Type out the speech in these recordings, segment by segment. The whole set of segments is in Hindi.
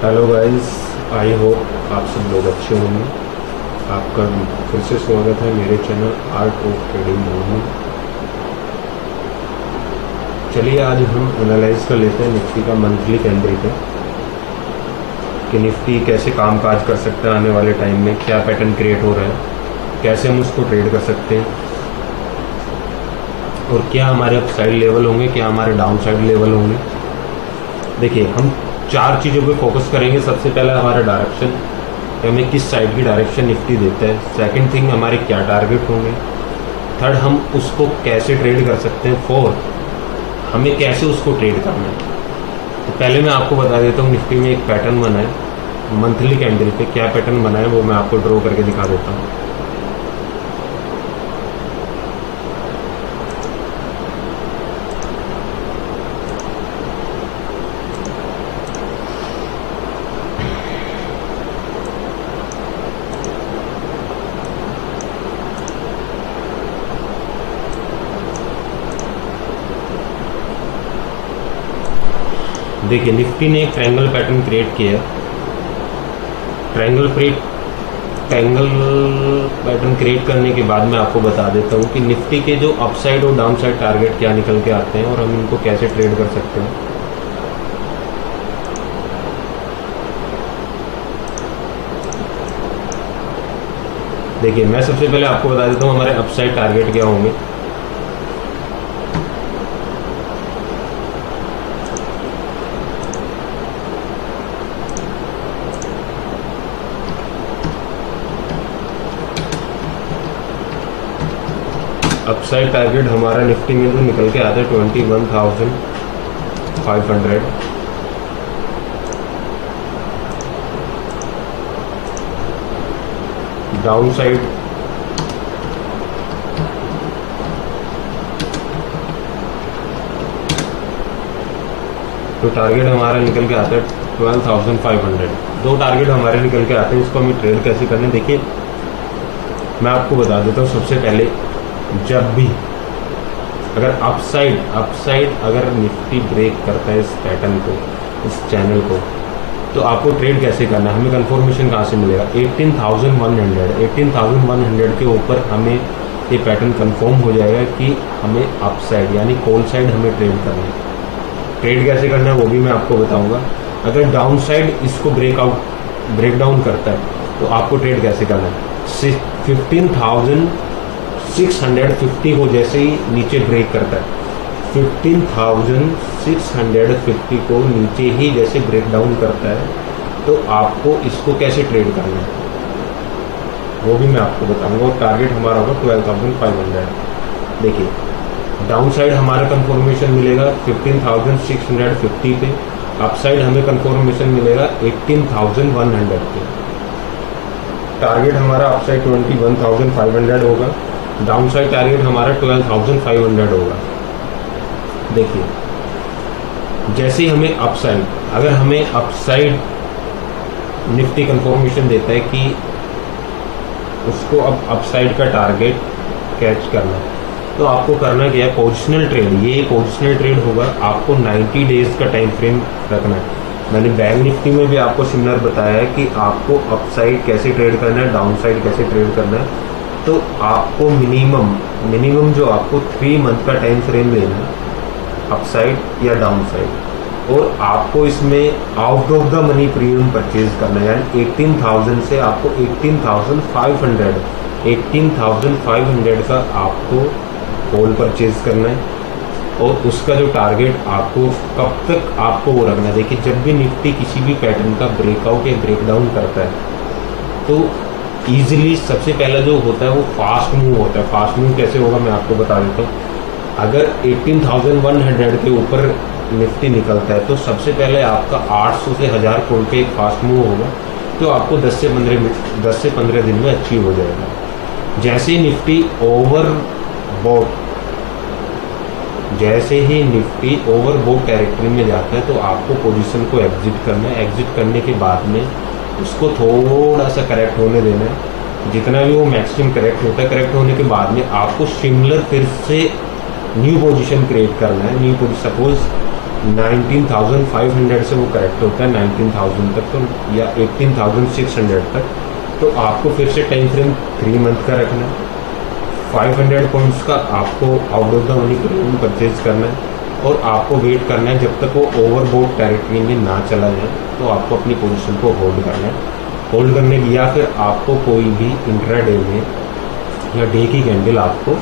हेलो गाइस, आई होप आप सब लोग अच्छे होंगे। आपका फिर से स्वागत है मेरे चैनल आर्ट ऑफ ट्रेडिंग में। चलिए आज हम एनालाइज कर लेते हैं निफ्टी का मंथली कैंडल पे कि निफ्टी कैसे कामकाज कर सकता है आने वाले टाइम में, क्या पैटर्न क्रिएट हो रहा है, कैसे हम उसको ट्रेड कर सकते हैं और क्या हमारे अप साइड लेवल होंगे, क्या हमारे डाउन साइड लेवल होंगे। देखिए, हम चार चीज़ों पे फोकस करेंगे। सबसे पहला हमारा डायरेक्शन, हमें किस साइड की डायरेक्शन निफ्टी देता है। सेकंड थिंग, हमारे क्या टारगेट होंगे। थर्ड, हम उसको कैसे ट्रेड कर सकते हैं। फोर्थ, हमें कैसे उसको ट्रेड करना है। तो पहले मैं आपको बता देता हूँ निफ्टी में एक पैटर्न बना है मंथली कैंडल पे। क्या पैटर्न बना है वो मैं आपको ड्रॉ करके दिखा देता हूँ। देखिए, निफ्टी ने एक ट्रायंगल पैटर्न क्रिएट किया है। ट्रायंगल पैटर्न क्रिएट करने के बाद मैं आपको बता देता हूँ कि निफ्टी के जो अपसाइड और डाउन साइड टारगेट क्या निकल के आते हैं और हम इनको कैसे ट्रेड कर सकते हैं। देखिए, मैं सबसे पहले आपको बता देता हूँ हमारे अपसाइड टारगेट क्या होंगे। अपसाइड टारगेट हमारा निफ्टी में जो निकल के आता है 21,500। डाउन साइड तो टारगेट हमारा निकल के आता है 12,500। दो टारगेट हमारे निकल के आते हैं। इसको हमें ट्रेड कैसे करना है, देखिए मैं आपको बता देता हूँ। सबसे पहले जब भी अगर अपसाइड अगर निफ्टी ब्रेक करता है इस पैटर्न को, इस चैनल को, तो आपको ट्रेड कैसे करना है, हमें कंफर्मेशन कहाँ से मिलेगा। 18,100 के ऊपर हमें ये पैटर्न कंफर्म हो जाएगा कि हमें अपसाइड यानी कॉल साइड हमें ट्रेड करना है। ट्रेड कैसे करना है वो भी मैं आपको बताऊंगा। अगर डाउन साइड इसको ब्रेक डाउन करता है तो आपको ट्रेड कैसे करना है। 15,650 को जैसे ही नीचे ब्रेक करता है, 15,650 को नीचे ही जैसे ब्रेक डाउन करता है, तो आपको इसको कैसे ट्रेड करना है वो भी मैं आपको बताऊंगा। और टारगेट हमारा होगा 12,500। देखिए, डाउन साइड हमारा कंफर्मेशन मिलेगा 15,650 पे, अपसाइड हमें कंफर्मेशन मिलेगा 18,100 पे। टारगेट हमारा अपसाइड 21,500 होगा, डाउन साइड टारगेट हमारा 12,500 होगा। देखिए, जैसे ही हमें अपसाइड, अगर हमें अपसाइड निफ्टी कंफर्मेशन देता है कि उसको अब अपसाइड का टारगेट कैच करना है, तो आपको करना क्या है, पोजिशनल ट्रेड। ये पोजिशनल ट्रेड होगा, आपको 90 डेज का टाइम फ्रेम रखना है। मैंने बैंक निफ्टी में भी आपको सिमिलर बताया है कि आपको अपसाइड कैसे ट्रेड करना है, डाउन साइड कैसे ट्रेड करना है। तो आपको मिनिमम जो आपको 3 मंथ का टाइम फ्रेम लेना है, अपसाइड या डाउन साइड। और आपको इसमें out of the money premium purchase करना है, यानी 18,000 से आपको 18,500 का आपको कॉल परचेज करना है। और उसका जो टारगेट आपको कब तक आपको वो रखना है। देखिए, जब भी निफ्टी किसी भी पैटर्न का ब्रेकआउट या ब्रेकडाउन करता है तो ईजिली सबसे पहला जो होता है वो फास्ट मूव होता है। फास्ट मूव कैसे होगा मैं आपको बता देता हूँ। अगर 18,100 के ऊपर निफ्टी निकलता है तो सबसे पहले आपका 800 से 1000 कॉल पे एक फास्ट मूव होगा, तो आपको 10 से 15 दिन में अचीव हो जाएगा। जैसे ही निफ्टी ओवरबॉट टेरिटरी में जाता है तो आपको पोजीशन को एग्जिट करना है। एग्जिट करने के बाद में उसको थोड़ा सा करेक्ट होने देना है, जितना भी वो मैक्सिमम करेक्ट होता है। करेक्ट होने के बाद में आपको सिमिलर फिर से न्यू पोजीशन क्रिएट करना है। न्यू पोजीशन, सपोज 19,500 से वो करेक्ट होता है 19,000 तक, तो या 18,600 तक, तो आपको फिर से टाइम फ्रेम 3 मंथ का रखना है। 500 पॉइंट्स का आपको out of the money premium purchase करना है और आपको वेट करना है जब तक वो ओवरबोट टेरिटरी में ना चला जाए, तो आपको अपनी पोजीशन को होल्ड करना है। होल्ड करने की, या फिर आपको कोई भी इंट्रा डे में या डे की कैंडल आपको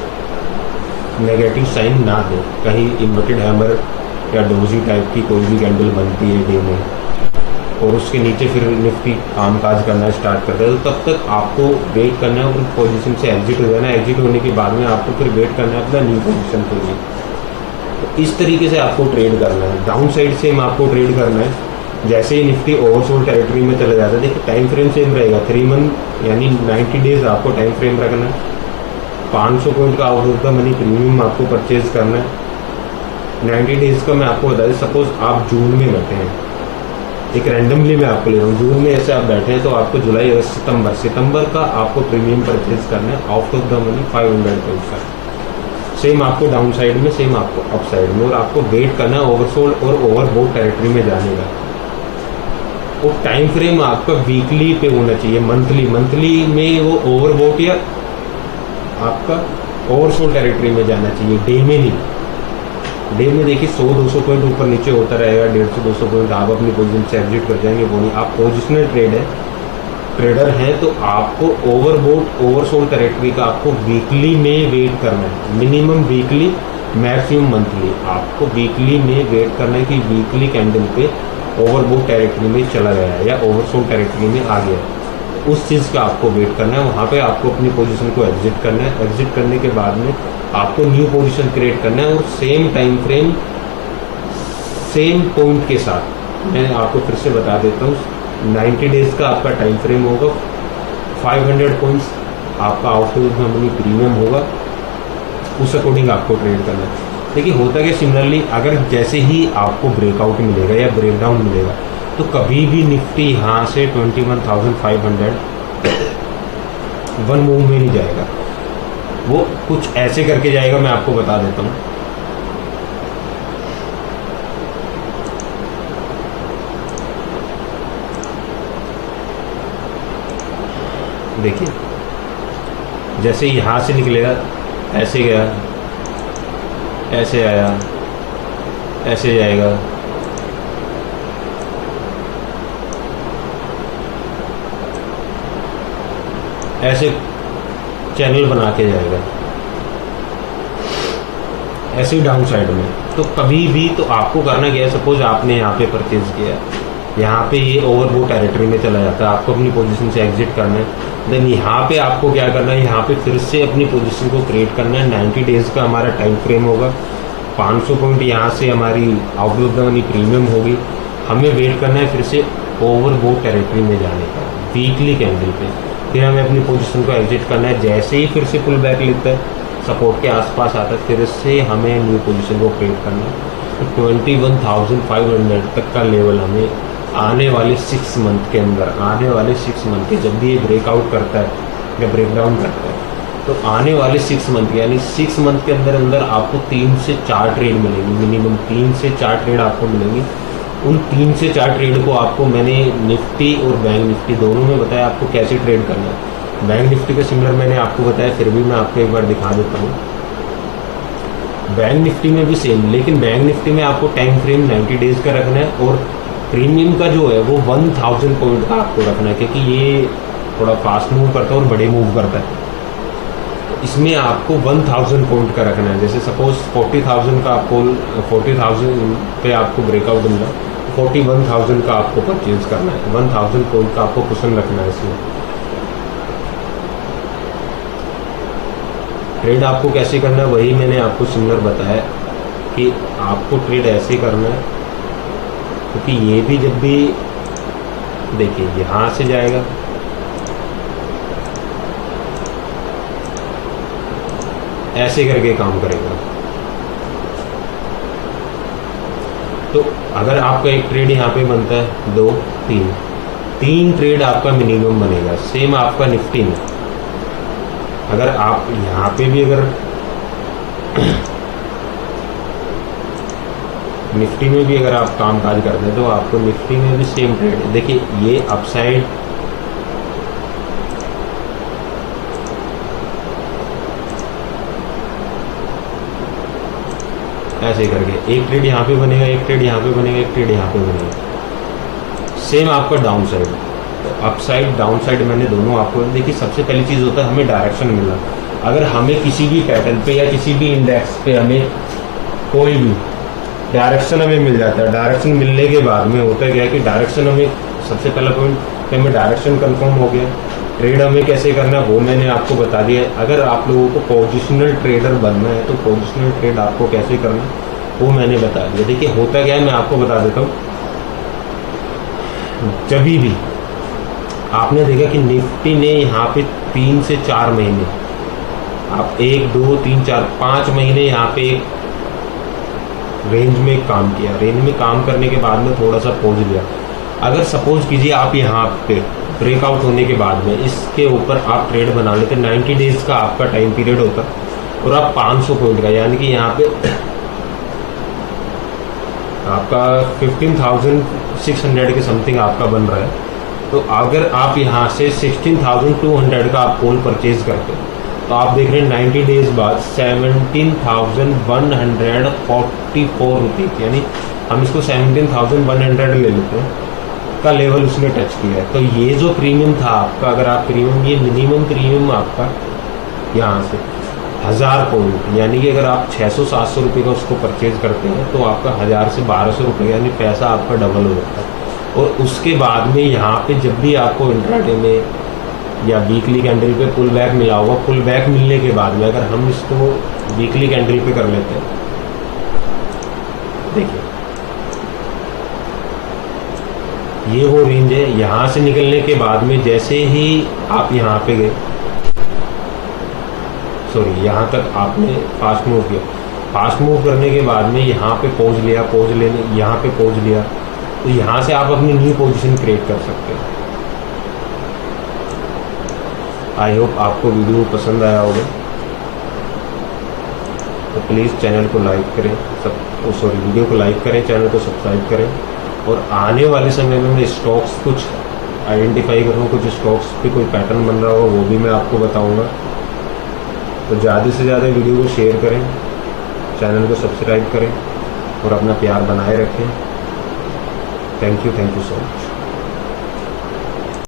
नेगेटिव साइन ना दे, कहीं इन्वर्टेड हैमर या डोजी टाइप की कोई भी कैंडल बनती है डे में और उसके नीचे फिर निफ्टी कामकाज करना स्टार्ट करता है, तो तब तक आपको वेट करना है और पोजीशन से एग्जिट हो जाना है। एग्जिट होने के बाद में आपको फिर वेट करना है अपना न्यू पोजीशन के लिए। तो इस तरीके से आपको ट्रेड करना है। डाउन साइड से आपको ट्रेड करना है। जैसे ही निफ्टी ओवरसोल्ड टेरिटरी में चला जाता है, देखिए टाइम फ्रेम सेम रहेगा, 3 मंथ यानी 90 डेज आपको टाइम फ्रेम रखना है। 500 पॉइंट का out of the money premium आपको परचेज करना है। 90 डेज का मैं आपको बता दें, सपोज आप जून में बैठे हैं, एक रैंडमली मैं आपको ले रहा हूँ, जून में ऐसे आप बैठे हैं, तो आपको जुलाई अगस्त सितंबर का आपको प्रीमियम परचेज करना है out of the money 500 point का। सेम आपको डाउन साइड में, सेम आपको अप साइड में, और आपको वेट करना है ओवरसोल्ड और ओवरबोट टेरिटरी में जाने का। और टाइम फ्रेम आपका वीकली पे होना चाहिए, मंथली में वो ओवरबोट या आपका ओवरसोल्ड टेरिटरी में जाना चाहिए, डे में नहीं। डे में देखिए 100-200 पॉइंट ऊपर नीचे होता रहेगा, 150-200 पॉइंट आप अपनी पोजीशन से एग्जिट कर जाएंगे, वो नहीं। आप पोजिशनल ट्रेडर हैं, तो आपको ओवरबोट ओवरसोल्ड टेरिटरी का आपको वीकली में वेट करना है, मिनिमम वीकली, मैक्सिमम मंथली। आपको वीकली में वेट करना है कि वीकली कैंडल पे ओवरबोट टेरिटरी में चला गया है या ओवरसोल्ड टेरिटरी में आ गया है, उस चीज़ का आपको वेट करना है। वहाँ पे आपको अपनी पोजीशन को एग्जिट करना है। एग्जिट करने के बाद में आपको न्यू पोजीशन क्रिएट करना है और same time frame same point के साथ। मैं आपको फिर से बता देता हूँ, 90 डेज का आपका टाइम फ्रेम होगा, 500 पॉइंट्स आपका out of the money premium होगा, उस अकॉर्डिंग आपको ट्रेड करना है। देखिए होता क्या, सिमिलरली अगर जैसे ही आपको ब्रेकआउट मिलेगा या ब्रेकडाउन मिलेगा, तो कभी भी निफ्टी यहाँ से 21,500 वन मूव में नहीं जाएगा, वो कुछ ऐसे करके जाएगा। मैं आपको बता देता हूँ, देखिए जैसे यहाँ से निकलेगा, ऐसे गया, ऐसे आया, ऐसे जाएगा, ऐसे चैनल बना के जाएगा, ऐसे डाउन साइड में। तो कभी भी तो आपको करना क्या है, सपोज आपने यहाँ पे परचेज किया, यहाँ पे ये ओवरबोट टेरिटरी में चला जाता है, आपको अपनी पोजीशन से एग्जिट करना है। देन यहाँ पे आपको क्या करना है, यहाँ पे फिर से अपनी पोजीशन को क्रिएट करना है। 90 डेज का हमारा टाइम फ्रेम होगा, 500 पॉइंट यहाँ से हमारी out of the money premium होगी। हमें वेट करना है फिर से ओवरबोट टेरिटरी में जाने का, वीकली कैंडल पे। फिर हमें अपनी पोजीशन को एग्जिट करना है। जैसे ही फिर से पुल बैक लेता है, सपोर्ट के आसपास आता है, फिर से हमें न्यू पोजीशन को क्रिएट करना है। 21,500 तक का लेवल हमें आने वाले 6 मंथ के अंदर, आने वाले 6 मंथ के, जब भी ये ब्रेकआउट करता है या ब्रेकडाउन करता है, तो आने वाले 6 मंथ यानी 6 मंथ के अंदर अंदर आपको 3 से 4 ट्रेड मिलेंगी, मिनिमम 3 से 4 ट्रेड आपको मिलेंगी। उन 3 से 4 ट्रेड को आपको मैंने निफ्टी और बैंक निफ्टी दोनों में बताया आपको कैसे ट्रेड करना है। बैंक निफ्टी का सिमिलर मैंने आपको बताया, फिर भी मैं आपको एक बार दिखा देता हूँ। बैंक निफ्टी में भी सेम, लेकिन बैंक निफ्टी में आपको टाइम फ्रेम 90 डेज का रखना है और प्रीमियम का जो है वो 1000 पॉइंट का आपको रखना है, क्योंकि ये थोड़ा फास्ट मूव करता है और बड़े मूव करता है। इसमें आपको 1000 पॉइंट का रखना है। जैसे सपोज 40,000 का आपको 40,000 पे आपको ब्रेकआउट मिल रहा है, 41,000 का आपको परचेज करना है, 1000 पॉइंट का आपको कुशन रखना है। इसमें ट्रेड आपको कैसे करना है वही मैंने आपको सिमिलर बताया कि आपको ट्रेड ऐसे करना है, क्योंकि ये भी जब भी देखिए यहाँ से जाएगा, ऐसे करके काम करेगा। तो अगर आपका एक ट्रेड यहाँ पे बनता है 2, 3 ट्रेड आपका मिनिमम बनेगा। सेम आपका निफ्टी में अगर आप यहाँ पे भी अगर निफ्टी में भी अगर आप काम काज करते हैं तो आपको निफ्टी में भी सेम ट्रेड, देखिए ये अपसाइड ऐसे करके एक ट्रेड यहाँ पे बनेगा, एक ट्रेड यहाँ पे बनेगा, एक ट्रेड यहाँ पे बनेगा। सेम आपका डाउन साइड, तो अप साइड डाउन साइड मैंने दोनों आपको, देखिए सबसे पहली चीज़ होता है हमें डायरेक्शन मिलना। अगर हमें किसी भी पैटर्न पे या किसी भी इंडेक्स पे हमें कोई भी डायरेक्शन हमें मिल जाता है, डायरेक्शन मिलने के बाद में होता है क्या है कि डायरेक्शन हमें सबसे पहला पॉइंट कि हमें डायरेक्शन कंफर्म हो गया, ट्रेड हमें कैसे करना है वो मैंने आपको बता दिया है। अगर आप लोगों को पोजिशनल ट्रेडर बनना है तो पोजिशनल ट्रेड आपको कैसे करना है वो मैंने बता दिया। देखिए होता क्या है मैं आपको बता देता हूँ, जब भी आपने देखा कि निफ्टी ने यहाँ पे 3 से 4 महीने, आप 1 2 3 4 5 महीने यहाँ पे एक रेंज में काम किया, रेंज में काम करने के बाद में थोड़ा सा पहुँच लिया। अगर सपोज कीजिए आप यहाँ पे ब्रेकआउट होने के बाद में इसके ऊपर आप ट्रेड बना लेते, 90 डेज का आपका टाइम पीरियड होता और आप 500 पॉइंट का, यानी कि यहाँ पे आपका 15,600 के समथिंग आपका बन रहा है। तो अगर आप यहाँ से 16,200 का आप कॉल परचेज करते हो तो आप देख रहे हैं 90 डेज बाद 17,144 रुपीज़, यानी हम इसको 17,100 ले लेते हैं का लेवल उसने टच किया है। तो ये जो प्रीमियम था आपका, अगर आप प्रीमियम, ये मिनिमम प्रीमियम आपका यहाँ से 1000 पॉइंट, यानी कि अगर आप 600-700 रुपये का उसको परचेज करते हैं तो आपका 1000 से 1200 रुपये, यानी पैसा आपका डबल हो जाता है। और उसके बाद में यहाँ पे जब भी आपको इंट्राडे में या वीकली कैंडल पे पुल बैक मिला होगा, पुल बैक मिलने के बाद में अगर हम इसको वीकली कैंडल पे कर लेते हैं, देखिए ये वो रेंज है। यहाँ से निकलने के बाद में जैसे ही आप यहाँ पे गए, सॉरी यहाँ तक आपने फास्ट मूव किया, फास्ट मूव करने के बाद में यहाँ पे पहुँच लिया, पहुँच लेने यहाँ पे पहुँच लिया, तो यहाँ से आप अपनी न्यू पोजीशन क्रिएट कर सकते हैं। आई होप आपको वीडियो पसंद आया होगा, तो प्लीज़ चैनल को लाइक करें, वीडियो को लाइक करें, चैनल को सब्सक्राइब करें। और आने वाले समय में मैं स्टॉक्स कुछ आइडेंटिफाई करूँगा, कुछ स्टॉक्स पे कोई पैटर्न बन रहा होगा वो भी मैं आपको बताऊँगा। तो ज़्यादा से ज़्यादा वीडियो को शेयर करें, चैनल को सब्सक्राइब करें और अपना प्यार बनाए रखें। Thank you so much.